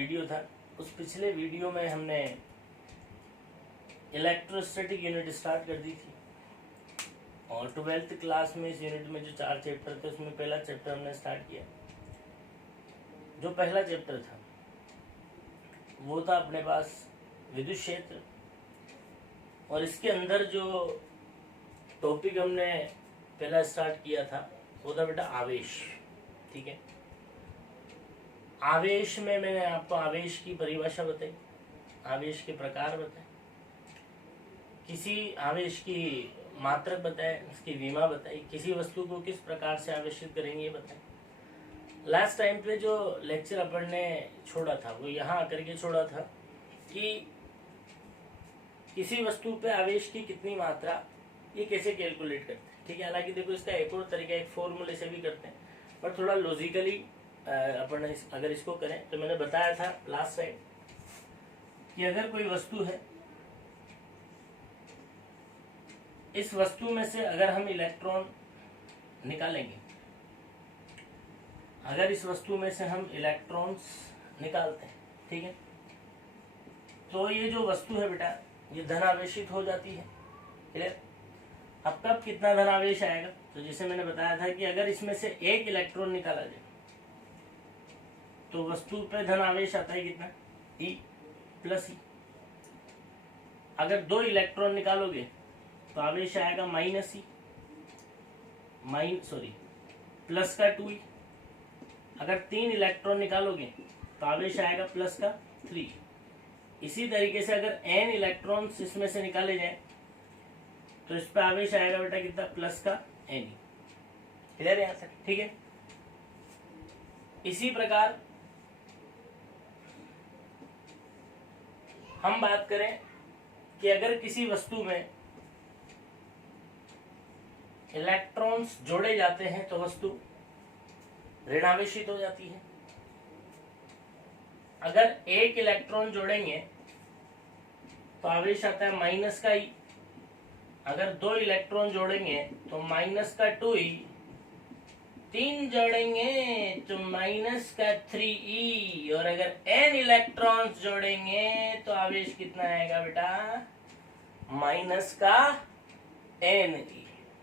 Video था, उस पिछले वीडियो में हमने इलेक्ट्रोस्टैटिक यूनिट स्टार्ट कर दी थी और 12th क्लास में इस यूनिट में जो 4 चैप्टर थे उसमें पहला चैप्टर हमने स्टार्ट किया। जो पहला चैप्टर था वो था अपने पास विद्युत क्षेत्र, और इसके अंदर जो टॉपिक हमने पहला स्टार्ट किया था वो था बेटा आवेश। ठीक है, आवेश में मैंने आपको आवेश की परिभाषा बताई, आवेश के प्रकार बताए, किसी आवेश की मात्रक बताए, उसकी विमा बताई, किसी वस्तु को किस प्रकार से आवेशित करेंगे ये बताए। लास्ट टाइम पे जो लेक्चर अपन ने छोड़ा था वो यहाँ आकर के छोड़ा था कि किसी वस्तु पे आवेश की कितनी मात्रा ये कैसे कैलकुलेट करते हैं। ठीक है, हालांकि देखो इसका एक और तरीका एक फॉर्मूले से भी करते हैं, पर थोड़ा लॉजिकली अपन अगर इसको करें तो मैंने बताया था लास्ट टाइम कि अगर कोई वस्तु है, इस वस्तु में से अगर हम इलेक्ट्रॉन निकालेंगे, अगर इस वस्तु में से हम इलेक्ट्रॉन्स निकालते हैं, ठीक है, तो ये जो वस्तु है बेटा ये धनावेशित हो जाती है। क्लियर? अब कब कितना धनावेश आएगा, तो जैसे मैंने बताया था कि अगर इसमें से एक इलेक्ट्रॉन निकाला जाए तो वस्तु पे धनावेश आता है कितना, E प्लस ई। अगर 2 इलेक्ट्रॉन निकालोगे तो आवेश आएगा माइनस ई, प्लस का 2e। अगर 3 इलेक्ट्रॉन निकालोगे तो आवेश आएगा प्लस का 3। इसी तरीके से अगर n इलेक्ट्रॉन्स इसमें से निकाले जाए तो इस पर आवेश आएगा बेटा कितना, प्लस का n। क्लियर है यहाँ तक? ठीक है, इसी प्रकार हम बात करें कि अगर किसी वस्तु में इलेक्ट्रॉन्स जोड़े जाते हैं तो वस्तु ऋणावेशित हो जाती है। अगर एक इलेक्ट्रॉन जोड़ेंगे तो आवेश आता है माइनस का ई। अगर 2 इलेक्ट्रॉन जोड़ेंगे तो माइनस का 2e, 3 जोड़ेंगे तो माइनस का 3e, और अगर n इलेक्ट्रॉन्स जोड़ेंगे तो आवेश कितना आएगा बेटा, माइनस का n।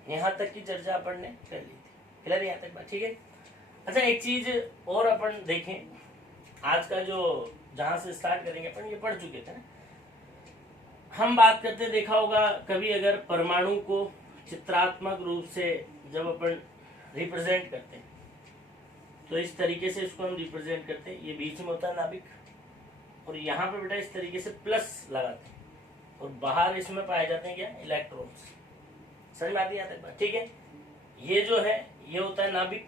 यहाँ तक की चर्चा अपन ने कर ली थी। क्लियर यहाँ तक बात? ठीक है। अच्छा, एक चीज और अपन देखें, आज का जो जहां से स्टार्ट करेंगे अपन ये पढ़ चुके थे ना, हम बात करते देखा होगा कभी अगर परमाणु को चित्रात्मक रूप से जब अपन रिप्रेजेंट करते हैं तो इस तरीके से इसको हम रिप्रेजेंट करते हैं। ये बीच में होता है नाभिक, और यहाँ पे बेटा इस तरीके से प्लस लगाते हैं, और बाहर इसमें पाए जाते हैं क्या, इलेक्ट्रॉन्स। समझ में आती है यहाँ तक बात? ठीक है, ये जो है ये होता है नाभिक,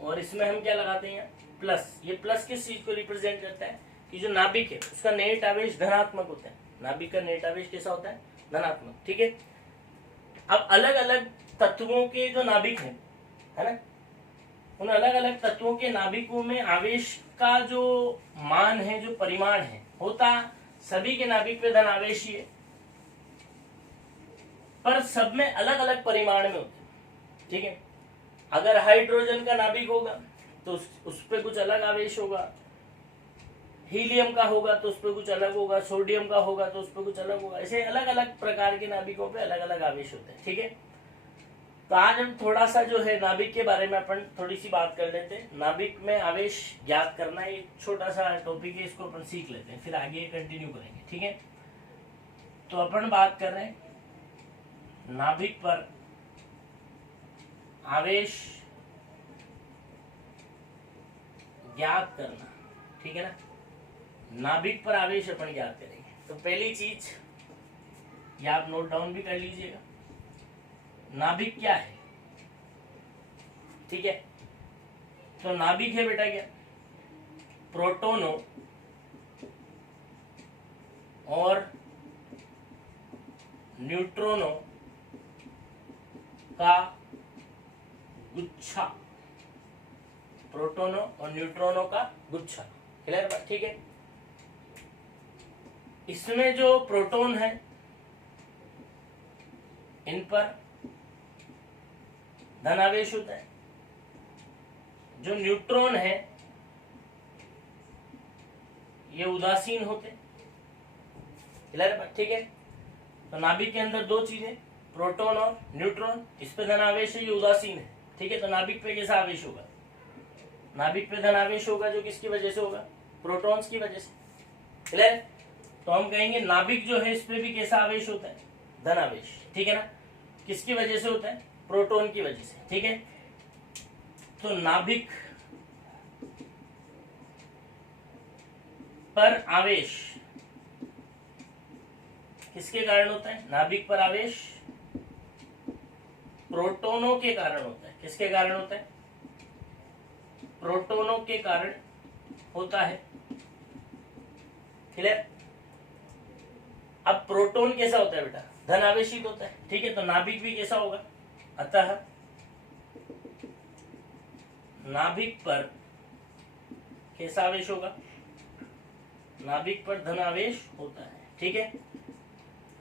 और इसमें हम क्या लगाते हैं, प्लस। ये प्लस किस चीज को रिप्रेजेंट करता है कि जो नाभिक है उसका नेट आवेश धनात्मक होता है। नाभिक का नेट आवेश कैसा होता है, धनात्मक। ठीक है, अब अलग अलग तत्वों के जो नाभिक है ना, उन अलग अलग तत्वों के नाभिकों में आवेश का जो मान है, जो परिमाण है, होता सभी के नाभिक पे धन आवेश ही है, पर सब में अलग अलग परिमाण में होते हैं। ठीक है, अगर हाइड्रोजन का नाभिक होगा तो उस पे कुछ अलग आवेश होगा, हीलियम का होगा तो उस पे कुछ अलग होगा, सोडियम का होगा तो उस पे कुछ अलग होगा। ऐसे अलग अलग प्रकार के नाभिकों पे अलग अलग आवेश होते हैं। ठीक है, तो आज हम थोड़ा सा जो है नाभिक के बारे में अपन थोड़ी सी बात कर लेते हैं। नाभिक में आवेश ज्ञात करना एक छोटा सा टॉपिक है, इसको अपन सीख लेते हैं, फिर आगे कंटिन्यू करेंगे। ठीक है, तो अपन बात कर रहे हैं नाभिक पर आवेश ज्ञात करना। ठीक है ना, नाभिक पर आवेश अपन ज्ञात करेंगे। तो पहली चीज ये आप नोट डाउन भी कर लीजिएगा, नाभिक क्या है। ठीक है, तो नाभिक है बेटा क्या, प्रोटोनों और न्यूट्रॉनों का गुच्छा। प्रोटोनों और न्यूट्रॉनों का गुच्छा। क्लियर बात? ठीक है, इसमें जो प्रोटॉन है इन पर धनावेश होता है, जो न्यूट्रॉन है ये उदासीन होते हैं। क्लियर है? ठीक है, तो नाभिक के अंदर दो चीजें, प्रोटॉन और न्यूट्रॉन, इस पे धन आवेश है, ये उदासीन है। ठीक है, तो नाभिक पे कैसा आवेश होगा? नाभिक पे धन आवेश होगा, जो किसकी वजह से होगा? प्रोटॉन्स की वजह से। क्लियर? तो हम कहेंगे नाभिक जो है इस पे भी कैसा आवेश होता है? धन आवेश। ठीक है ना? किसकी वजह से होता है? प्रोटॉन की वजह से। ठीक है, तो नाभिक पर आवेश किसके कारण होता है? नाभिक पर आवेश प्रोटोनों के कारण होता है। किसके कारण होता है? प्रोटोनों के कारण होता है। क्लियर? अब प्रोटोन कैसा होता है बेटा? धन आवेशित होता है। ठीक है, तो नाभिक भी कैसा होगा? अतः नाभिक पर कैसा आवेश होगा? नाभिक पर धन आवेश होता है। ठीक है,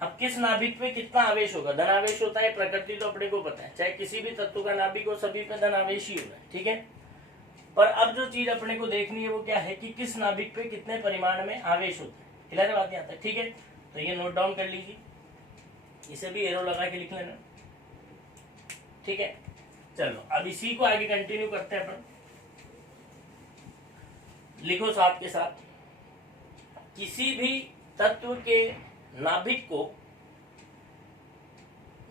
अब किस नाभिक पे कितना आवेश होगा? धन आवेश होता है, प्रकृति तो अपने को पता है, चाहे किसी भी तत्व का नाभिक हो सभी पे धन आवेश ही होगा। ठीक है, पर अब जो चीज अपने को देखनी है वो क्या है कि किस नाभिक पे कितने परिमाण में आवेश होता है। क्लियर बात नहीं आता है? ठीक है, तो ये नोट डाउन कर लीजिए, इसे भी एरो लगा के लिख लेना। ठीक है, चलो अब इसी को आगे कंटिन्यू करते हैं अपन। लिखो साथ के साथ, किसी भी तत्व के नाभिक को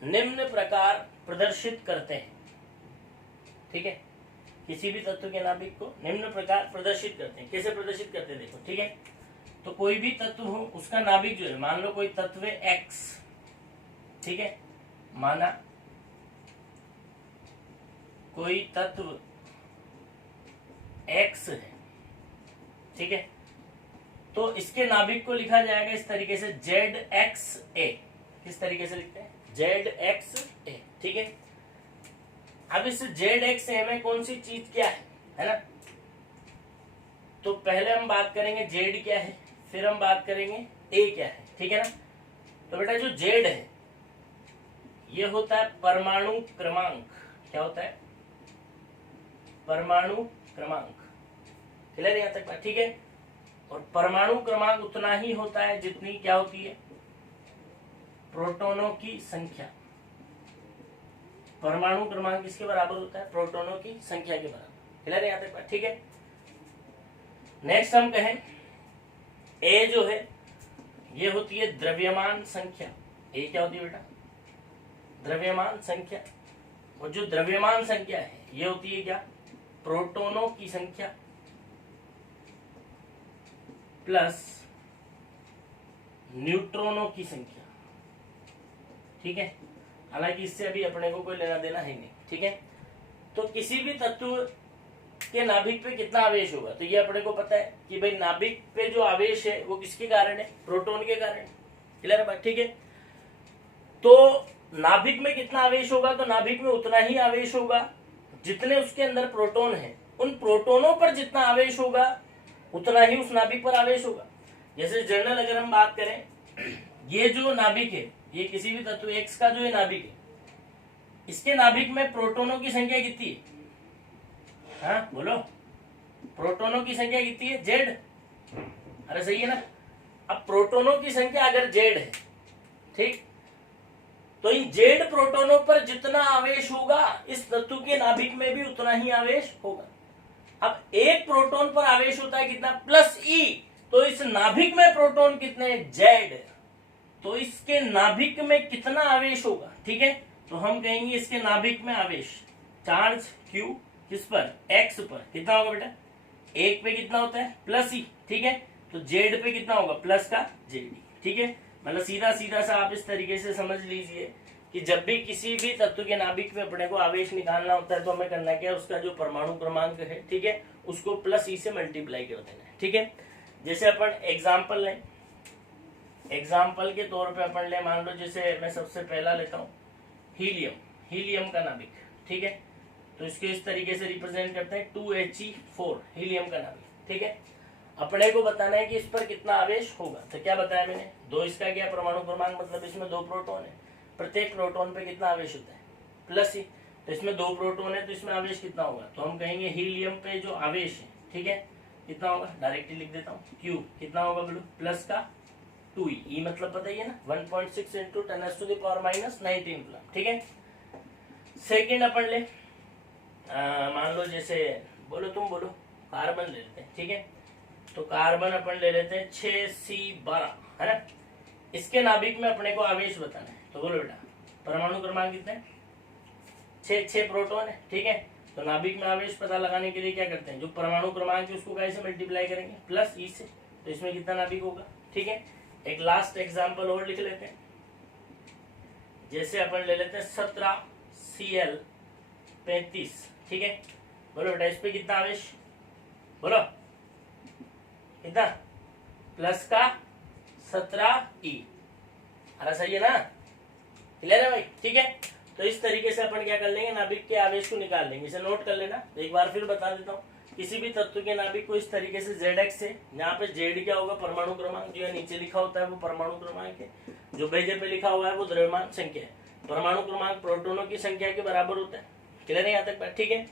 निम्न प्रकार प्रदर्शित करते हैं। ठीक है, किसी भी तत्व के नाभिक को निम्न प्रकार प्रदर्शित करते हैं। कैसे प्रदर्शित करते हैं देखो। ठीक है, तो कोई भी तत्व हो उसका नाभिक जो है, मान लो कोई तत्व है एक्स। ठीक है, माना कोई तत्व एक्स है। ठीक है, तो इसके नाभिक को लिखा जाएगा इस तरीके से ZXA। किस तरीके से लिखते हैं? ZXA। ठीक है, अब इस ZXA में कौन सी चीज क्या है ना? तो पहले हम बात करेंगे Z क्या है, फिर हम बात करेंगे A क्या है। ठीक है ना? तो बेटा जो Z है ये होता है परमाणु क्रमांक। क्या होता है? परमाणु क्रमांक। क्लियर यहां तक बात? ठीक है, और परमाणु क्रमांक उतना ही होता है जितनी क्या होती है? प्रोटॉनों की संख्या। परमाणु क्रमांक किसके बराबर होता है? प्रोटॉनों की संख्या के बराबर। क्लियर यहां तक बात? ठीक है, नेक्स्ट हम कहें ए जो है ये होती है द्रव्यमान संख्या। ए क्या होती है बेटा? द्रव्यमान संख्या। और जो द्रव्यमान संख्या है ये होती है क्या? प्रोटोनों की संख्या प्लस न्यूट्रॉनों की संख्या। ठीक है, हालांकि इससे अभी अपने को कोई लेना देना है नहीं। ठीक है, तो किसी भी तत्व के नाभिक पे कितना आवेश होगा तो ये अपने को पता है कि भाई नाभिक पे जो आवेश है वो किसके कारण है? प्रोटॉन के कारण। क्लियर बात? ठीक है, तो नाभिक में कितना आवेश होगा? तो नाभिक में उतना ही आवेश होगा जितने उसके अंदर प्रोटॉन है। उन प्रोटोनों पर जितना आवेश होगा उतना ही उस नाभिक पर आवेश होगा। जैसे जनरल अगर हम बात करें, ये जो नाभिक है ये किसी भी तत्व एक्स का जो है नाभिक है, इसके नाभिक में प्रोटोनों की संख्या कितनी है? हाँ बोलो, प्रोटोनों की संख्या कितनी है? जेड। अरे सही है ना? अब प्रोटोनों की संख्या अगर जेड है, ठीक, तो इन जेड प्रोटोनों पर जितना आवेश होगा इस तत्व के नाभिक में भी उतना ही आवेश होगा। अब एक प्रोटॉन पर आवेश होता है कितना? प्लस ई। तो इस नाभिक में प्रोटॉन कितने? जेड। तो इसके नाभिक में कितना आवेश होगा? ठीक है, तो हम कहेंगे इसके नाभिक में आवेश चार्ज क्यू किस पर? एक्स पर। कितना होगा बेटा? एक पे कितना होता है? प्लस ई। ठीक है, तो जेड पे कितना होगा? प्लस का जेड। ठीक है, मतलब सीधा सीधा सा आप इस तरीके से समझ लीजिए कि जब भी किसी भी तत्व के नाभिक में अपने को आवेश निकालना होता है तो हमें करना क्या है? उसका जो परमाणु क्रमांक है, ठीक है, उसको प्लस ई से मल्टीप्लाई कर देना है। ठीक है, जैसे अपन एग्जाम्पल लें, एग्जाम्पल के तौर पे अपन ले, मान लो जैसे मैं सबसे पहला लेता हूँ हीलियम। हीलियम का नाभिक, ठीक है, तो इसको इस तरीके से रिप्रेजेंट करते हैं 2He4 हीलियम का नाभिक। ठीक है, अपने को बताना है कि इस पर कितना आवेश होगा। तो क्या बताया मैंने? दो इसका क्या परमाणु क्रमांक, मतलब इसमें दो प्रोटॉन है, प्रत्येक प्रोटॉन पे कितना आवेश होता है? प्लस ही। तो इसमें दो प्रोटॉन है तो इसमें आवेश कितना होगा? तो हम कहेंगे हीलियम पे जो आवेश है, ठीक है, कितना होगा, डायरेक्टली लिख देता हूँ, Q कितना होगा बोलो, प्लस का 2E, E मतलब पता ही है ना 1.6 इंटू 10⁻⁻19 कूलम, ठीक है। सेकेंड अपन ले मान लो जैसे बोलो तुम बोलो कार्बन ले लेते हैं, ठीक है। तो कार्बन अपन ले लेते हैं 6C12 है ना। इसके नाभिक में अपने को आवेश बताना है, तो बोलो बेटा परमाणु क्रमांक कितने हैं, 6 प्रोटॉन है, ठीक है। तो नाभिक में आवेश पता लगाने के लिए क्या करते हैं, जो परमाणु क्रमांक है उसको कैसे मल्टीप्लाई करेंगे, प्लस E से, तो इसमें कितना नाभिक होगा, ठीक है। एक लास्ट एग्जांपल और लिख लेते हैं, जैसे अपन ले लेते हैं 17Cl35, ठीक है। बोलो बेटा इस पे कितना आवेश, बोलो कितना, प्लस का 17E, अरे सही है ना, क्लियर है भाई, ठीक है। तो इस तरीके से अपन क्या कर लेंगे, नाभिक के आवेश को निकाल लेंगे, इसे नोट कर लेना। एक बार फिर बता देता हूँ, किसी भी तत्व के नाभिक को इस तरीके से ZX से, यहाँ पे Z क्या होगा, परमाणु क्रमांक, जो है नीचे लिखा होता है वो परमाणु क्रमांक है, जो बेजे पे लिखा हुआ है वो द्रव्यमान संख्या है। परमाणु क्रमांक प्रोटोनों की संख्या के बराबर होता है, क्लियर है यहाँ तक बात, ठीक है।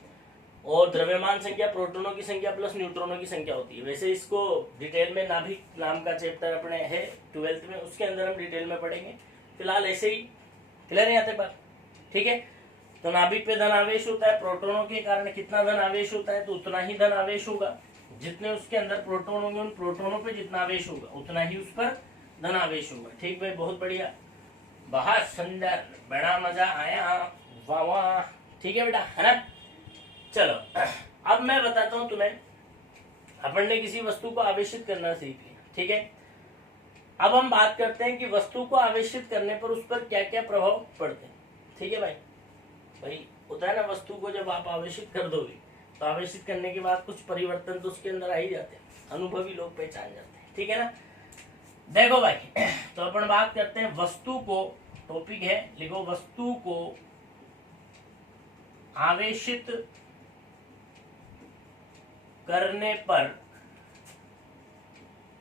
और द्रव्यमान संख्या प्रोटोनों की संख्या प्लस न्यूट्रॉनों की संख्या होती है। वैसे इसको डिटेल में नाभिक नाम का चैप्टर अपने है 12th में, उसके अंदर हम डिटेल में पढ़ेंगे, फिलहाल ऐसे ही, क्लियर है यहाँ तक बात, ठीक है। तो नाभिक पे धन आवेश होता है, प्रोटोनों के कारण कितना धन आवेश होता है, तो उतना ही धन आवेश होगा, जितने उसके अंदर प्रोटोन होंगे उन प्रोटोनों पे जितना आवेश होगा उतना ही उस पर धन आवेश होगा, ठीक भाई, बहुत बढ़िया, बहुत सुंदर, बड़ा मजा आया, वाह वाह, ठीक है बेटा, है ना। चलो अब मैं बताता हूं तुम्हें, अपन ने किसी वस्तु को आवेशित करना सीख लिया, ठीक है। अब हम बात करते हैं कि वस्तु को आवेशित करने पर उस पर क्या क्या प्रभाव पड़ते हैं, ठीक है भाई। भाई होता है ना, वस्तु को जब आप आवेशित कर दोगे तो आवेशित करने के बाद कुछ परिवर्तन तो उसके अंदर आ ही जाते हैं, अनुभवी लोग पहचान जाते हैं, ठीक है ना। देखो भाई, तो अपन बात करते हैं वस्तु को, टॉपिक है लिखो, वस्तु को आवेशित करने पर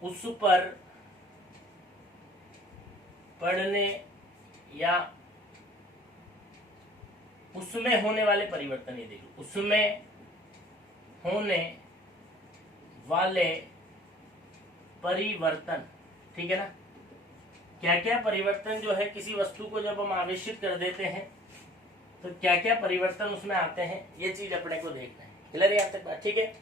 उस पर पड़ने या उसमें होने वाले परिवर्तन, ये देखो, उसमें होने वाले परिवर्तन, ठीक है ना। क्या क्या परिवर्तन जो है किसी वस्तु को जब हम आवेशित कर देते हैं तो क्या क्या परिवर्तन उसमें आते हैं, ये चीज अपने को देखना है, क्लियर है यहाँ तक बात, ठीक है।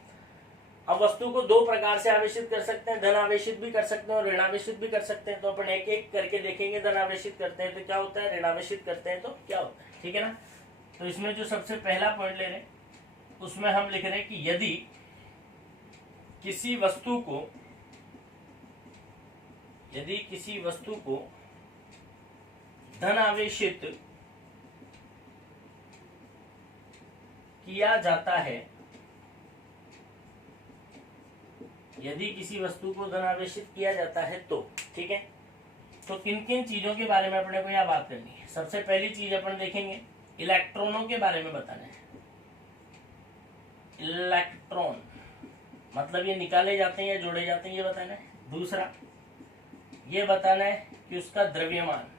अब वस्तु को दो प्रकार से आवेशित कर सकते हैं, धन आवेशित भी कर सकते हैं और ऋण आवेशित भी कर सकते हैं। तो अपन एक एक करके देखेंगे, धन आवेशित करते हैं तो क्या होता है, ऋण आवेशित करते हैं तो क्या होता है, ठीक है ना। तो इसमें जो सबसे पहला पॉइंट ले रहे हैं उसमें हम लिख रहे हैं कि यदि किसी वस्तु को धन आवेशित किया जाता है, यदि किसी वस्तु को धन आवेशित किया जाता है तो, ठीक है। तो किन किन चीजों के बारे में अपने को यहाँ बात करनी है। सबसे पहली चीज अपन देखेंगे, इलेक्ट्रॉनों के बारे में बताना है। इलेक्ट्रॉन मतलब ये निकाले जाते हैं या जोड़े जाते हैं, ये बताना है। दूसरा ये बताना है कि उसका द्रव्यमान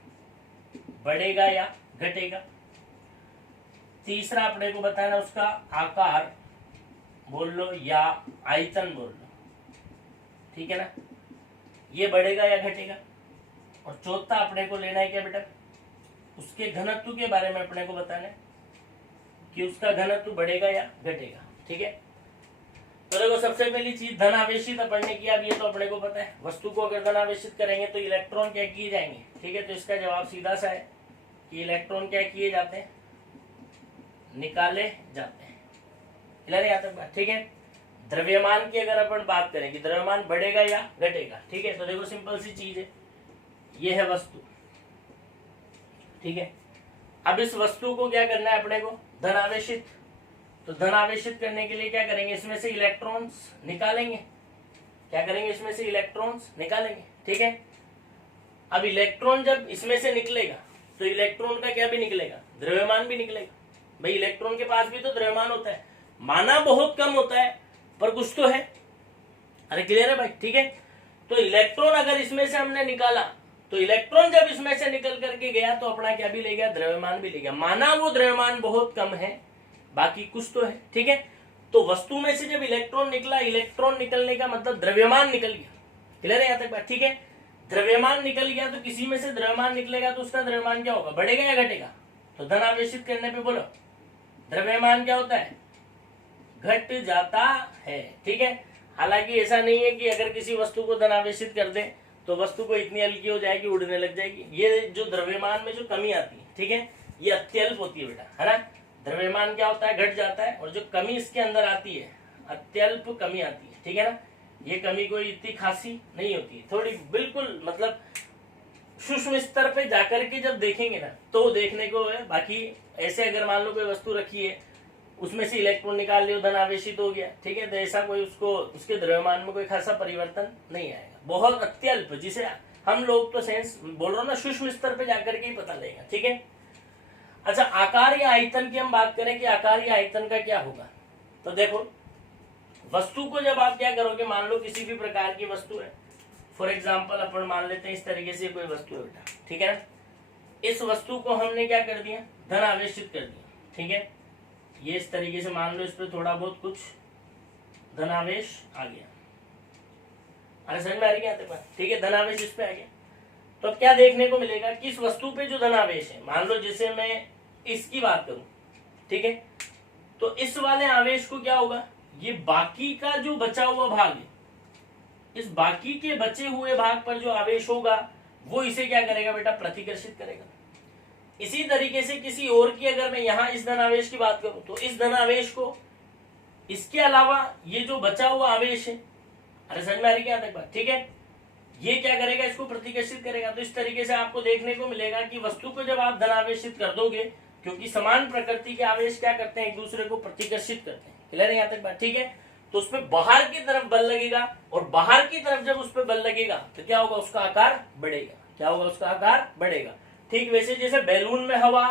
बढ़ेगा या घटेगा। तीसरा अपने को बताना है उसका आकार बोल लो या आयतन बोल लो, ठीक है ना, ये बढ़ेगा या घटेगा। और चौथा अपने को लेना है क्या बेटा, उसके घनत्व के बारे में अपने को बताना है कि उसका घनत्व बढ़ेगा या घटेगा, ठीक है। तो देखो सबसे पहली चीज धन आवेशित अपन ने किया, अब ये तो अपने को पता है, वस्तु को अगर धन आवेशित करेंगे तो इलेक्ट्रॉन क्या किए जाएंगे, ठीक है। तो इसका जवाब सीधा सा है कि इलेक्ट्रॉन क्या किए जाते हैं, निकाले जाते हैं, क्लियर यहाँ तक बात, ठीक है। द्रव्यमान की अगर अपन बात करें कि द्रव्यमान बढ़ेगा या घटेगा, ठीक है। तो देखो सिंपल सी चीज है, ये है वस्तु, ठीक है। अब इस वस्तु को क्या करना है अपने को, धन आवेशित। तो धन आवेशित करने के लिए क्या करेंगे, इसमें से इलेक्ट्रॉन्स निकालेंगे। क्या करेंगे, इसमें से इलेक्ट्रॉन्स निकालेंगे, ठीक है। अब इलेक्ट्रॉन जब इसमें से निकलेगा तो इलेक्ट्रॉन का क्या भी निकलेगा, द्रव्यमान भी निकलेगा। भाई इलेक्ट्रॉन के पास भी तो द्रव्यमान होता है, माना बहुत कम होता है पर कुछ तो है, अरे क्लियर है भाई, ठीक है। तो इलेक्ट्रॉन अगर इसमें से हमने निकाला तो इलेक्ट्रॉन जब इसमें से निकल करके गया तो अपना क्या भी ले गया, द्रव्यमान भी ले गया। माना वो द्रव्यमान बहुत कम है, बाकी कुछ तो है, ठीक है। तो वस्तु में से जब इलेक्ट्रॉन निकला, इलेक्ट्रॉन निकलने का मतलब द्रव्यमान निकल गया। क्लियर है यहाँ तक बात? ठीक है, द्रव्यमान निकल गया तो किसी में से द्रव्यमान निकलेगा तो उसका द्रव्यमान क्या होगा, बढ़ेगा या घटेगा? तो धन आवेशित करने पे बोलो द्रव्यमान क्या होता है, घट जाता है। ठीक है, हालांकि ऐसा नहीं है कि अगर किसी वस्तु को धन आवेशित कर दे तो वस्तु को इतनी हल्की हो जाएगी, उड़ने लग जाएगी। ये जो द्रव्यमान में जो कमी आती है, ठीक है, ये अत्यल्प होती है बेटा, है ना। द्रव्यमान क्या होता है, घट जाता है, और जो कमी इसके अंदर आती है अत्यल्प कमी आती है। ठीक है ना, ये कमी कोई इतनी खासी नहीं होती है, थोड़ी बिल्कुल मतलब सूक्ष्म स्तर पे जाकर के जब देखेंगे ना तो देखने को है। बाकी ऐसे अगर मान लो कोई वस्तु रखी है, उसमें से इलेक्ट्रॉन निकाल लियो, धन आवेशित हो गया, ठीक है, तो ऐसा कोई उसको उसके द्रव्यमान में कोई खासा परिवर्तन नहीं आएगा, बहुत अत्यल्प, जिसे हम लोग तो सेंस बोल रहे हो ना, सूक्ष्म स्तर पे जाकर के ही पता लगेगा। ठीक है, अच्छा आकार या आयतन की हम बात करें कि आकार या आयतन का क्या होगा, तो देखो वस्तु को जब आप क्या करोगे, मान लो किसी भी प्रकार की वस्तु है, फॉर एग्जाम्पल अपन मान लेते हैं इस तरीके से कोई वस्तु है बेटा, ठीक है ना, इस वस्तु को हमने क्या कर दिया, धन आवेशित कर दिया। ठीक है, ये इस तरीके से मान लो इस पर थोड़ा बहुत कुछ धनावेश आ गया, अरे समझ में आ रही है आते बात? ठीक है, धनावेश इस पे आ गया, तो अब क्या देखने को मिलेगा कि इस वस्तु पे जो धनावेश है, मान लो जैसे मैं इसकी बात करूं, ठीक है, तो इस वाले आवेश को क्या होगा, ये बाकी का जो बचा हुआ भाग है, इस बाकी के बचे हुए भाग पर जो आवेश होगा वो इसे क्या करेगा बेटा, प्रतिकर्षित करेगा। इसी तरीके से किसी और की अगर मैं यहां इस धनावेश की बात करूं तो इस धनावेश को इसके अलावा ये जो बचा हुआ आवेश है, अरे समझ में आ रही क्या बात? ठीक है, ये क्या करेगा, इसको प्रतिकर्षित करेगा। तो इस तरीके से आपको देखने को मिलेगा कि वस्तु को जब आप धनावेशित कर दोगे, क्योंकि समान प्रकृति के आवेश क्या करते हैं, एक दूसरे को प्रतिकर्षित करते हैं। क्लियर है यहाँ तक बात? ठीक है, तो उस पर बाहर की तरफ बल लगेगा, और बाहर की तरफ जब उस पर बल लगेगा तो क्या होगा, उसका आकार बढ़ेगा। क्या होगा, उसका आकार बढ़ेगा। ठीक वैसे जैसे बैलून में हवा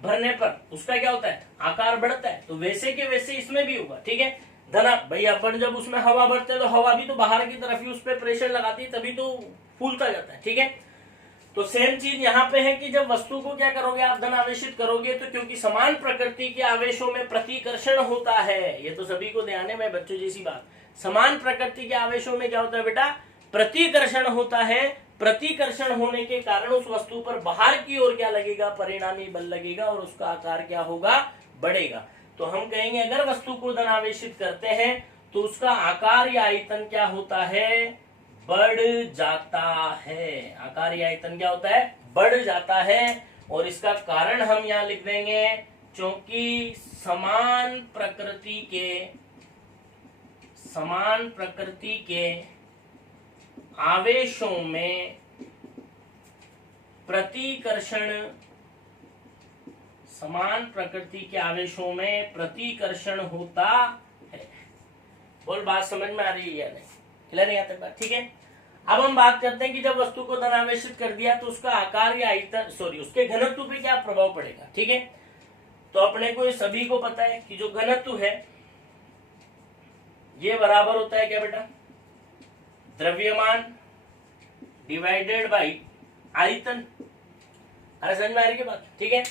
भरने पर उसका क्या होता है, आकार बढ़ता है, तो वैसे के वैसे इसमें भी होगा। ठीक है, धना भाई अपन जब उसमें हवा भरते हैं तो हवा भी तो बाहर की तरफ ही उस पर प्रेशर लगाती है, तभी तो फूलता जाता है। ठीक है, तो सेम चीज यहाँ पे है कि जब वस्तु को क्या करोगे, आप धन आवेशित करोगे, तो क्योंकि समान प्रकृति के आवेशों में प्रतिकर्षण होता है, ये तो सभी को ध्यान है, मैं बच्चों जैसी बात, समान प्रकृति के आवेशों में क्या होता है बेटा, प्रतिकर्षण होता है। प्रतिकर्षण होने के कारण उस वस्तु पर बाहर की ओर क्या लगेगा, परिणामी बल लगेगा, और उसका आकार क्या होगा, बढ़ेगा। तो हम कहेंगे अगर वस्तु को धन आवेशित करते हैं तो उसका आकार या आयतन क्या होता है, बढ़ जाता है। आकार या आयतन क्या होता है, बढ़ जाता है। और इसका कारण हम यहाँ लिख देंगे, क्योंकि समान प्रकृति के आवेशों में प्रतिकर्षण, समान प्रकृति के आवेशों में प्रतिकर्षण होता है। बोल बात समझ में आ रही है या नहीं? क्लियर है यहाँ तक बात? ठीक है, अब हम बात करते हैं कि जब वस्तु को धन आवेशित कर दिया तो उसका आकार या आयतन, सॉरी उसके घनत्व पे क्या प्रभाव पड़ेगा। ठीक है, तो अपने को सभी को पता है कि जो घनत्व है ये बराबर होता है क्या बेटा, द्रव्यमान डिवाइडेड बाई आयतन। अरे समझ में आ रही है बात? ठीक है,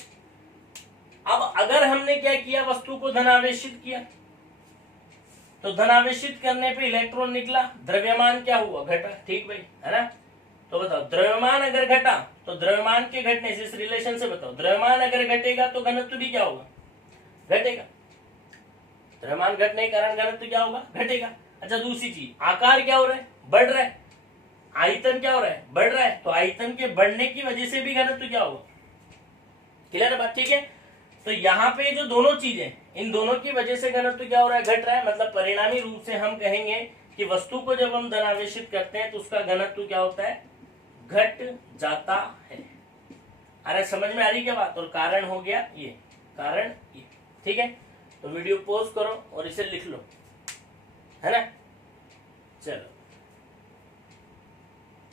अब अगर हमने क्या किया, वस्तु को धन आवेशित किया, तो धन आवेशित करने पे इलेक्ट्रॉन निकला, द्रव्यमान क्या हुआ, घटा। ठीक भाई, है ना। तो बताओ द्रव्यमान अगर घटा तो द्रव्यमान के घटने से, इस रिलेशन से बताओ, द्रव्यमान अगर घटेगा तो घनत्व भी क्या होगा, घटेगा। द्रव्यमान घटने के कारण घनत्व क्या होगा, घटेगा। अच्छा दूसरी चीज, आकार क्या हो रहा है, बढ़ रहा है। आयतन क्या हो रहा है, बढ़ रहा है, तो आयतन के बढ़ने की वजह से भी घनत्व क्या होगा। क्लियर है बात? ठीक है, तो यहाँ पे जो दोनों चीजें, इन दोनों की वजह से घनत्व क्या हो रहा है, घट रहा है। मतलब परिणामी रूप से हम कहेंगे कि वस्तु को जब हम धन आवेशित करते हैं तो उसका घनत्व क्या होता है, घट जाता है। अरे समझ में आ रही क्या बात? और कारण हो गया ये, कारण ये। ठीक है, तो वीडियो पॉज करो और इसे लिख लो, है ना। चलो,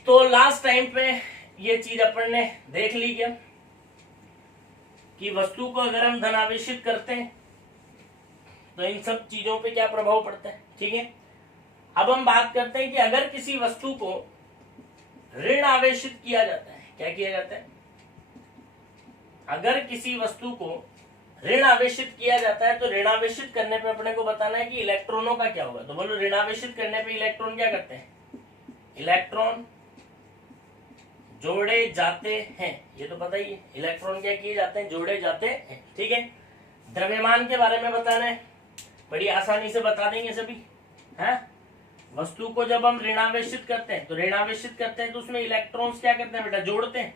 तो लास्ट टाइम पे ये चीज अपन ने देख ली क्या, कि वस्तु को अगर हम धन आवेशित करते हैं तो इन सब चीजों पे क्या प्रभाव पड़ता है। ठीक है, अब हम बात करते हैं कि अगर किसी वस्तु को ऋण आवेशित किया जाता है, क्या किया जाता है, अगर किसी वस्तु को ऋण आवेशित किया जाता है, तो ऋणावेशित करने पे अपने को बताना है कि इलेक्ट्रॉनों का क्या होगा। तो बोलो ऋणावेशित करने पे इलेक्ट्रॉन क्या करते हैं, इलेक्ट्रॉन जोड़े जाते हैं, ये तो पता ही है। इलेक्ट्रॉन क्या किए जाते हैं, जोड़े जाते हैं, ठीक है। द्रव्यमान के बारे में बताना है, बड़ी आसानी से बता देंगे सभी, है। वस्तु को जब हम ऋणावेशित करते हैं, तो ऋणावेशित करते हैं तो उसमें इलेक्ट्रॉन्स क्या करते हैं बेटा, जोड़ते हैं।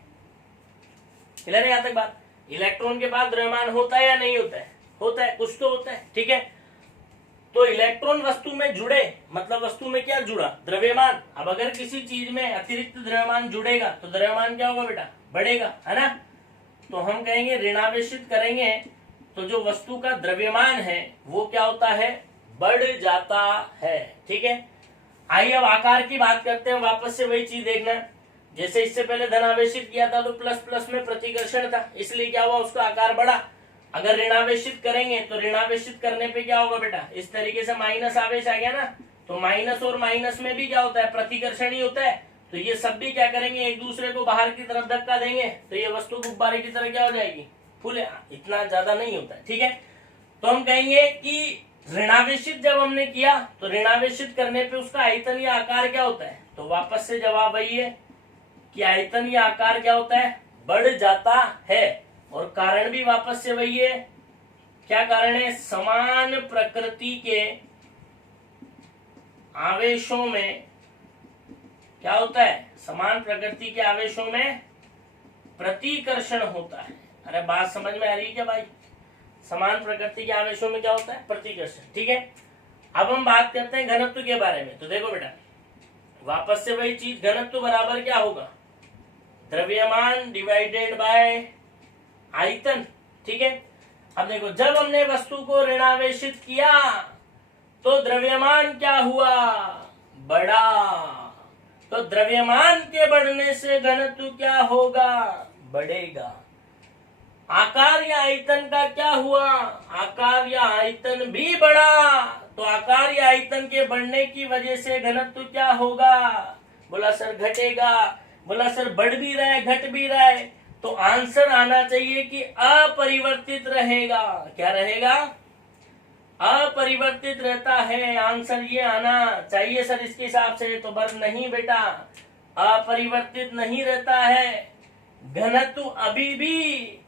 क्लियर है यहाँ तक बात। इलेक्ट्रॉन के बाद द्रव्यमान होता है या नहीं होता है, होता है, कुछ तो होता है, ठीक है। तो इलेक्ट्रॉन वस्तु में जुड़े, मतलब वस्तु में क्या जुड़ा, द्रव्यमान। अब अगर किसी चीज में अतिरिक्त द्रव्यमान जुड़ेगा तो द्रव्यमान क्या होगा बेटा, बढ़ेगा, है ना। तो हम कहेंगे ऋणावेशित करेंगे तो जो वस्तु का द्रव्यमान है वो क्या होता है, बढ़ जाता है, ठीक है। आइए अब आकार की बात करते हैं, वापस से वही चीज देखना। जैसे इससे पहले धनावेशित किया था तो प्लस प्लस में प्रतिकर्षण था, इसलिए क्या हुआ, उसका आकार बढ़ा। अगर ऋणावेशित करेंगे तो ऋणावेशित करने पे क्या होगा बेटा, इस तरीके से माइनस आवेश आ गया ना, तो माइनस और माइनस में भी क्या होता है, प्रतिकर्षण ही होता है। तो ये सब भी क्या करेंगे, एक दूसरे को बाहर की तरफ धक्का देंगे, तो ये वस्तु गुब्बारे की तरह क्या हो जाएगी, फूल, इतना ज्यादा नहीं होता है, ठीक है। तो हम कहेंगे कि ऋणावेशित जब हमने किया तो ऋणावेशित करने पे उसका आयतन या आकार क्या होता है, तो वापस से जवाब वही है कि आयतन या आकार क्या होता है, बढ़ जाता है। और कारण भी वापस से वही है, क्या कारण है, समान प्रकृति के आवेशों में क्या होता है, समान प्रकृति के आवेशों में प्रतिकर्षण होता है। अरे बात समझ में आ रही है क्या भाई, समान प्रकृति के आवेशों में क्या होता है, प्रतिकर्षण, ठीक है। अब हम बात करते हैं घनत्व के बारे में। तो देखो बेटा, वापस से वही चीज, घनत्व बराबर क्या होगा, द्रव्यमान डिवाइडेड बाय आयतन, ठीक है। अब देखो, जब हमने वस्तु को ऋणावेशित किया तो द्रव्यमान क्या हुआ, बढ़ा। तो द्रव्यमान के बढ़ने से घनत्व क्या होगा, बढ़ेगा। आकार या आयतन का क्या हुआ, आकार या आयतन भी बढ़ा। तो आकार या आयतन के बढ़ने की वजह से घनत्व क्या होगा, बोला सर घटेगा। बोला सर बढ़ भी रहा है, घट भी रहा है। तो आंसर आना चाहिए कि अपरिवर्तित रहेगा। क्या रहेगा, अपरिवर्तित रहता है। आंसर ये आना चाहिए सर इसके हिसाब से। तो बस नहीं बेटा, अपरिवर्तित नहीं रहता है, घनत्व अभी भी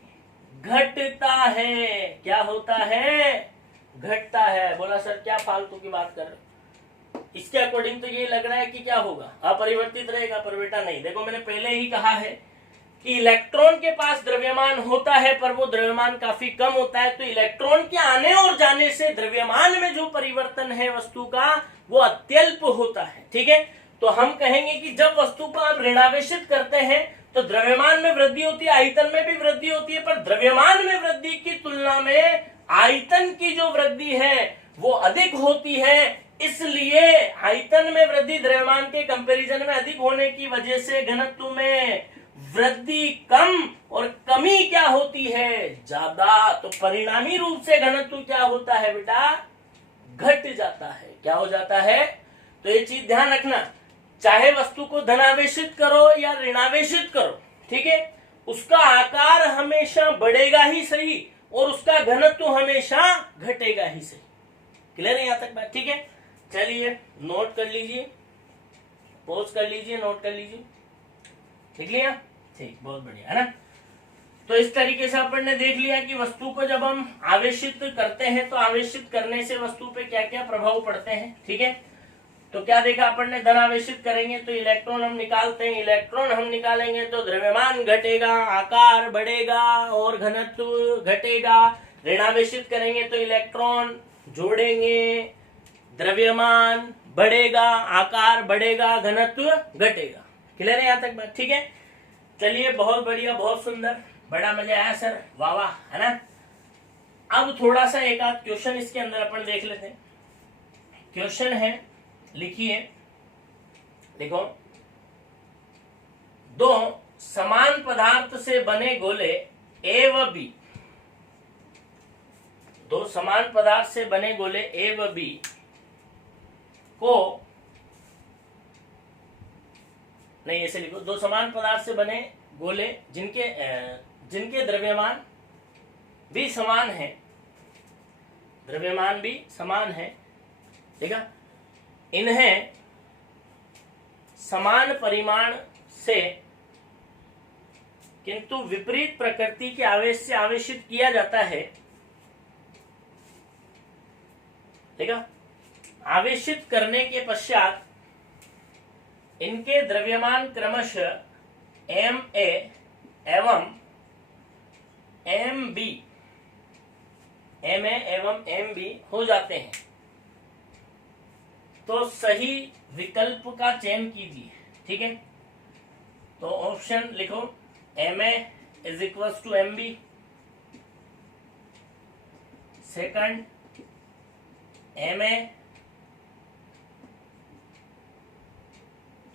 घटता है। क्या होता है, घटता है। बोला सर क्या फालतू की बात कर रहे हो, इसके अकॉर्डिंग तो ये लग रहा है कि क्या होगा, अपरिवर्तित रहेगा, पर बेटा नहीं। देखो मैंने पहले ही कहा है कि इलेक्ट्रॉन के पास द्रव्यमान होता है पर वो द्रव्यमान काफी कम होता है। तो इलेक्ट्रॉन के आने और जाने से द्रव्यमान में जो परिवर्तन है वस्तु का वो अत्यल्प होता है, ठीक है। तो हम कहेंगे कि जब वस्तु को आप ऋणावेशित करते हैं तो द्रव्यमान में वृद्धि होती है, आयतन में भी वृद्धि होती है, पर द्रव्यमान में वृद्धि की तुलना में आयतन की जो वृद्धि है वो अधिक होती है। इसलिए आयतन में वृद्धि द्रव्यमान के कंपैरिजन में अधिक होने की वजह से घनत्व में वृद्धि कम और कमी क्या होती है, ज्यादा। तो परिणामी रूप से घनत्व क्या होता है बेटा, घट जाता है। क्या हो जाता है, तो ये चीज ध्यान रखना, चाहे वस्तु को धनावेशित करो या ऋणावेशित करो, ठीक है, उसका आकार हमेशा बढ़ेगा ही सही और उसका घनत्व हमेशा घटेगा ही सही। क्लियर है यहाँ तक बात, ठीक है। चलिए नोट कर लीजिए, पॉज कर लीजिए, नोट कर लीजिए, लिख लिया, ठीक, बहुत बढ़िया, है ना। तो इस तरीके से अपन ने देख लिया कि वस्तु को जब हम आवेशित करते हैं तो आवेशित करने से वस्तु पे क्या क्या प्रभाव पड़ते हैं, ठीक है। तो क्या देखा अपन ने, धनावेशित करेंगे तो इलेक्ट्रॉन हम निकालते हैं, इलेक्ट्रॉन हम निकालेंगे तो द्रव्यमान घटेगा, आकार बढ़ेगा और घनत्व घटेगा। ऋणावेशित करेंगे तो इलेक्ट्रॉन जोड़ेंगे, द्रव्यमान बढ़ेगा, आकार बढ़ेगा, घनत्व घटेगा। क्लियर है यहाँ तक बात, ठीक है। चलिए बहुत बढ़िया, बहुत सुंदर, बड़ा मजा आया सर, वाह वाह, है ना। अब थोड़ा सा एक आध क्वेश्चन इसके अंदर अपन देख लेते हैं। क्वेश्चन है, लिखिए, देखो, दो समान पदार्थ से बने गोले ए व बी, दो समान पदार्थ से बने गोले ए व बी को, नहीं ऐसे लिखो, दो समान पदार्थ से बने गोले जिनके द्रव्यमान भी समान है, द्रव्यमान भी समान है, ठीक है, इन्हें समान परिमाण से किंतु विपरीत प्रकृति के आवेश से आवेशित किया जाता है, ठीक है, आवेशित करने के पश्चात इनके द्रव्यमान क्रमशः Ma एवं Mb, Ma एवं Mb हो जाते हैं, तो सही विकल्प का चयन कीजिए, ठीक है। तो ऑप्शन लिखो, Ma is equal to Mb, second Ma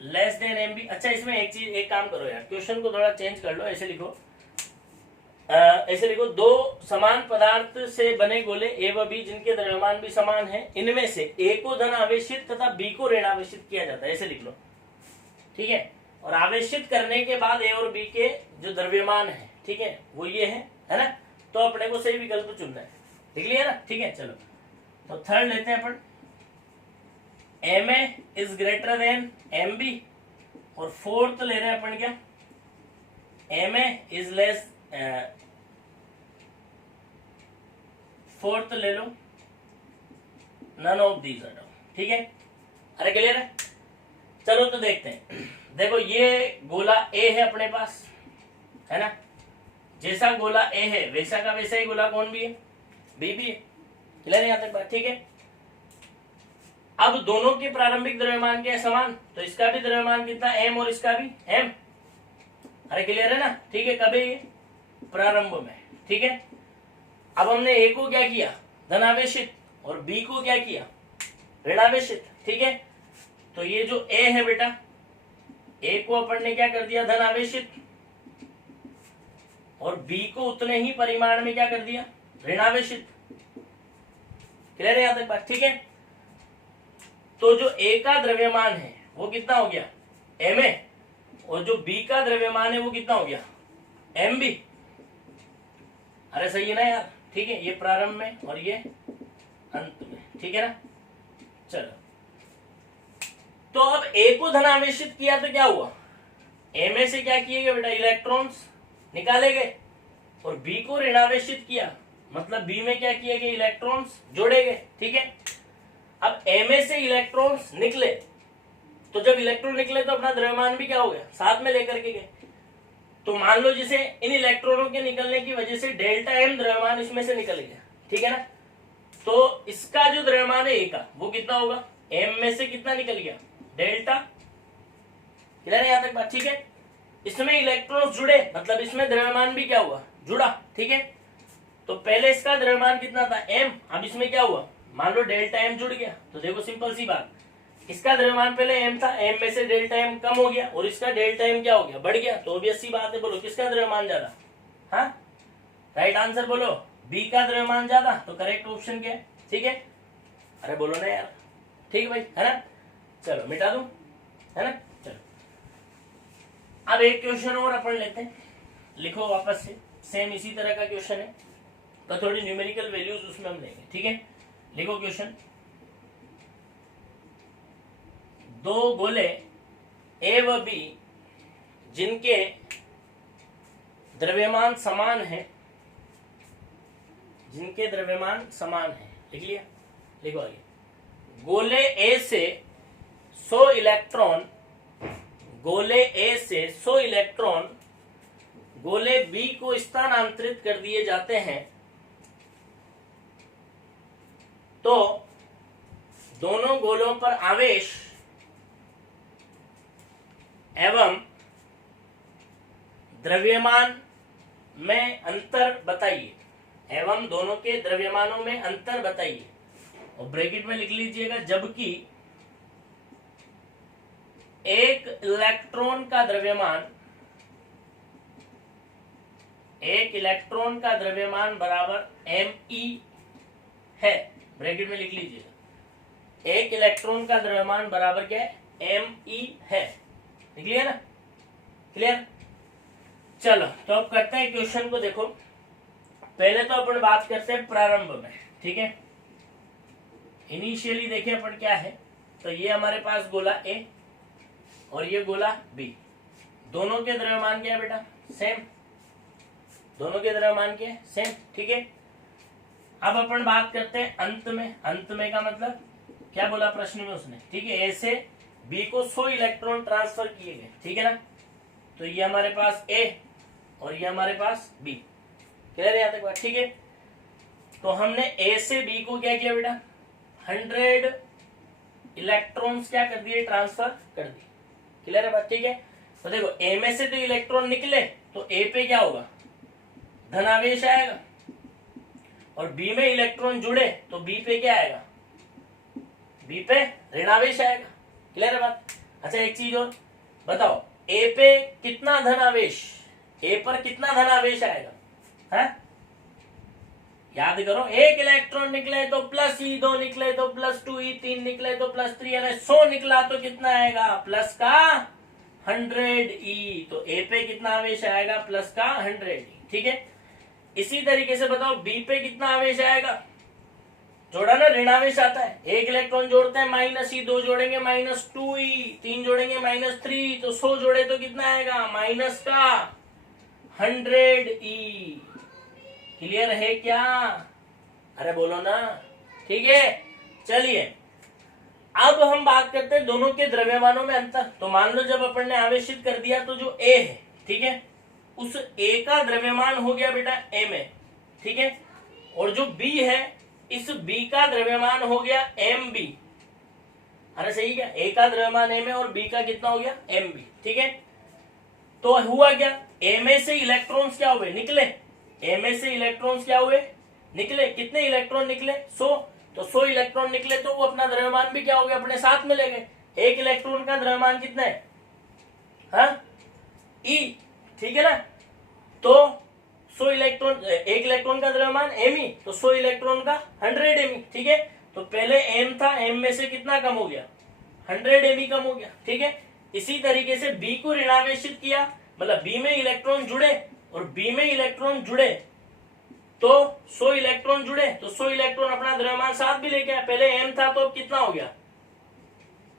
less than Mb। अच्छा, इसमें एक काम करो यार, क्वेश्चन को थोड़ा चेंज कर लो, ऐसे लिखो, ऐसे लिखो, दो समान पदार्थ से बने गोले ए व बी जिनके द्रव्यमान भी समान है, इनमें से ए को धन आवेशित तथा बी को ऋण आवेशित किया जाता है, ऐसे लिख लो, ठीक है। और आवेशित करने के बाद ए और बी के जो द्रव्यमान है, ठीक है, वो ये है ना, तो अपने को सही विकल्प चुनना है, लिख लिया ना, ठीक है। चलो, तो थर्ड लेते हैं अपन, Ma is greater than Mb, और फोर्थ ले रहे हैं अपन क्या, Ma इज लेस, फोर्थ ले लो, नन ऑफ दीज आर, ठीक है। अरे क्लियर है। चलो तो देखते हैं, देखो ये गोला ए है अपने पास, है ना, जैसा गोला ए है वैसा का वैसा ही गोला कौन भी है, बी भी है, क्लियर है यहाँ तक बात, ठीक है। अब दोनों के प्रारंभिक द्रव्यमान क्या है, समान, तो इसका भी द्रव्यमान कितना m और इसका भी m, अरे क्लियर है ना, ठीक है, कभी प्रारंभ में, ठीक है। अब हमने a को क्या किया, धनावेशित, और b को क्या किया, ऋणावेशित, ठीक है। तो ये जो a है बेटा, a को अपन ने क्या कर दिया, धनावेशित, और b को उतने ही परिमाण में क्या कर दिया, ऋणावेशित, क्लियर है यहाँ तक बात, ठीक है। तो जो A का द्रव्यमान है वो कितना हो गया, Ma, और जो B का द्रव्यमान है वो कितना हो गया, Mb। अरे सही है ना यार, ठीक है, ये प्रारंभ में और ये अंत में, ठीक है ना। चलो, तो अब A को धनावेशित किया तो क्या हुआ, Ma से क्या किए गए बेटा, इलेक्ट्रॉन्स निकाले गए, और B को ऋणावेशित किया, मतलब B में क्या किए गए, इलेक्ट्रॉन्स जोड़े गए, ठीक है। अब Ma से इलेक्ट्रॉन्स निकले, तो जब इलेक्ट्रॉन निकले तो अपना द्रव्यमान भी क्या हो गया, साथ में लेकर के गए। तो मान लो जिसे इन इलेक्ट्रॉनों के निकलने की वजह से डेल्टा M द्रव्यमान इसमें से निकल गया, ठीक है ना। तो इसका जो द्रव्यमान है A का वो कितना होगा, M में से कितना निकल गया, डेल्टा, क्लियर है यहाँ तक बात, ठीक है। इसमें इलेक्ट्रॉन्स जुड़े, मतलब इसमें द्रव्यमान भी क्या हुआ, जुड़ा, ठीक है। तो पहले इसका द्रव्यमान कितना था, M, अब इसमें क्या हुआ, मान लो डेल्टा M जुड़ गया, तो देखो सिंपल सी बात, इसका द्रव्यमान पहले M था, M में से डेल्टा M कम हो गया, और इसका डेल्टा M क्या हो गया, बढ़ गया, तो ऑब्वियस सी बात है, बोलो किसका द्रव्यमान ज्यादा, हाँ, राइट आंसर बोलो, B का द्रव्यमान ज्यादा, तो करेक्ट ऑप्शन क्या है, ठीक है। अरे बोलो ना यार, ठीक है भाई, है ना। चलो मिटा दूं, है ना। चलो अब एक क्वेश्चन और अपन लेते हैं, लिखो वापस से, सेम इसी तरह का क्वेश्चन है, तो थोड़ी न्यूमेरिकल वैल्यूज उसमें हम लेंगे, ठीक है। लिखो क्वेश्चन, दो गोले ए व बी जिनके द्रव्यमान समान है, जिनके द्रव्यमान समान है, लिख लिया, लिखो आगे, गोले ए से 100 इलेक्ट्रॉन, गोले ए से 100 इलेक्ट्रॉन गोले बी को स्थानांतरित कर दिए जाते हैं, तो दोनों गोलों पर आवेश एवं द्रव्यमान में अंतर बताइए, एवं दोनों के द्रव्यमानों में अंतर बताइए, और ब्रैकेट में लिख लीजिएगा, जबकि एक इलेक्ट्रॉन का द्रव्यमान, एक इलेक्ट्रॉन का द्रव्यमान बराबर Me है, ब्रैकेट में लिख लीजिएगा, एक इलेक्ट्रॉन का द्रव्यमान बराबर क्या है, Me है, लिख लिया ना, क्लियर। चलो तो अब करते हैं क्वेश्चन को, देखो पहले तो अपन बात करते हैं प्रारंभ में, ठीक है। इनिशियली देखिए अपन क्या है, तो ये हमारे पास गोला ए और ये गोला बी, दोनों के द्रव्यमान क्या है बेटा, सेम, दोनों के द्रव्यमान क्या है, सेम, ठीक है। अब अपन बात करते हैं अंत में। अंत में का मतलब क्या बोला प्रश्न में उसने, ठीक है, ए से बी को 100 इलेक्ट्रॉन ट्रांसफर किए गए, ठीक है ना। तो ये हमारे पास ए और ये हमारे पास बी, क्लियर है यहाँ तक बात, ठीक है। तो हमने ए से बी को क्या किया बेटा, 100 इलेक्ट्रॉन्स क्या कर दिए, ट्रांसफर कर दिए, क्लियर है बात, ठीक है। तो देखो ए में से तो इलेक्ट्रॉन निकले तो ए पे क्या होगा, धनावेश आएगा, और बी में इलेक्ट्रॉन जुड़े तो बी पे क्या आएगा, बी पे ऋणावेश आएगा, क्लियर है बात। अच्छा एक चीज और बताओ, ए पे कितना धनावेश, ए पर कितना धनावेश आएगा, है याद करो, एक इलेक्ट्रॉन निकले तो प्लस ई, 2 निकले तो प्लस 2ई, 3 निकले तो प्लस 3, यानी 100 निकला तो कितना आएगा, प्लस का 100ई। तो ए पे कितना आवेश आएगा, प्लस का 100ई, ठीक है। इसी तरीके से बताओ बी पे कितना आवेश आएगा, जोड़ा ना, ऋणावेश आता है, एक इलेक्ट्रॉन जोड़ते हैं माइनस ई, 2 जोड़ेंगे माइनस 2ई, 3 जोड़ेंगे माइनस 3, तो 100 जोड़े तो कितना आएगा, माइनस का 100ई। क्लियर है क्या, अरे बोलो ना, ठीक है। चलिए अब हम बात करते हैं दोनों के द्रव्यमानों में अंतर। तो मान लो जब अपन ने आवेशित कर दिया तो जो ए है, ठीक है, उस ए का द्रव्यमान हो गया बेटा एम ए, ठीक है, और जो बी है इस बी का द्रव्यमान हो गया एम बी, अरे सही क्या, ए का द्रव्यमान एम ए और बी का कितना हो गया एम बी, ठीक है। तो हुआ क्या, ए में से इलेक्ट्रॉन्स क्या हुए, निकले, ए में से इलेक्ट्रॉन्स क्या हुए, निकले, कितने इलेक्ट्रॉन निकले, 100, तो 100 इलेक्ट्रॉन निकले तो वो अपना द्रव्यमान भी क्या हो गया, अपने साथ में ले गए। एक इलेक्ट्रॉन का द्रव्यमान कितना है, हाँ ई, ठीक है ना। तो 100 इलेक्ट्रॉन, एक इलेक्ट्रॉन का द्रव्यमान एम ई, तो 100 इलेक्ट्रॉन का 100 एम ई, ठीक है। तो पहले एम था, एम में से कितना कम हो गया, 100 एम ई कम हो गया, ठीक है। इसी तरीके से बी को ऋणावेशित किया, मतलब बी में इलेक्ट्रॉन जुड़े और बी में इलेक्ट्रॉन जुड़े तो 100 इलेक्ट्रॉन जुड़े, तो 100 इलेक्ट्रॉन अपना द्रव्यमान साथ भी लेके आया, पहले एम था तो कितना हो गया,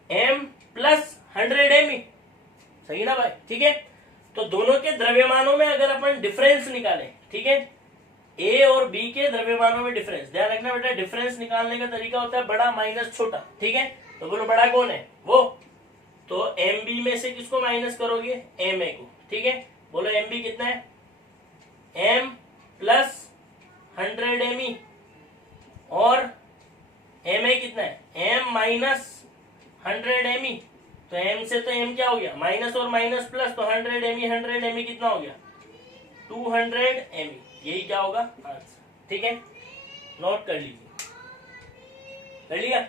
एम प्लस 100 एम ई, सही ना भाई, ठीक है। तो दोनों के द्रव्यमानों में अगर अपन डिफरेंस निकालें, ठीक है, ए और बी के द्रव्यमानों में डिफरेंस, ध्यान रखना बेटा, डिफरेंस निकालने का तरीका होता है बड़ा माइनस छोटा, ठीक है। तो बोलो बड़ा कौन है, वो, तो एम बी में से किसको माइनस करोगे, एम ए को, ठीक है। बोलो एम बी कितना है, एम प्लस 100 एम ई, और एम ए कितना है, एम माइनस 100 एम ई। तो एम से तो एम क्या हो गया, माइनस और माइनस प्लस, तो 100 एम ई, 100 एम ई कितना हो गया, 200 एम ई, यही क्या होगा आंसर, ठीक है। नोट कर लीजिए, कर लिया।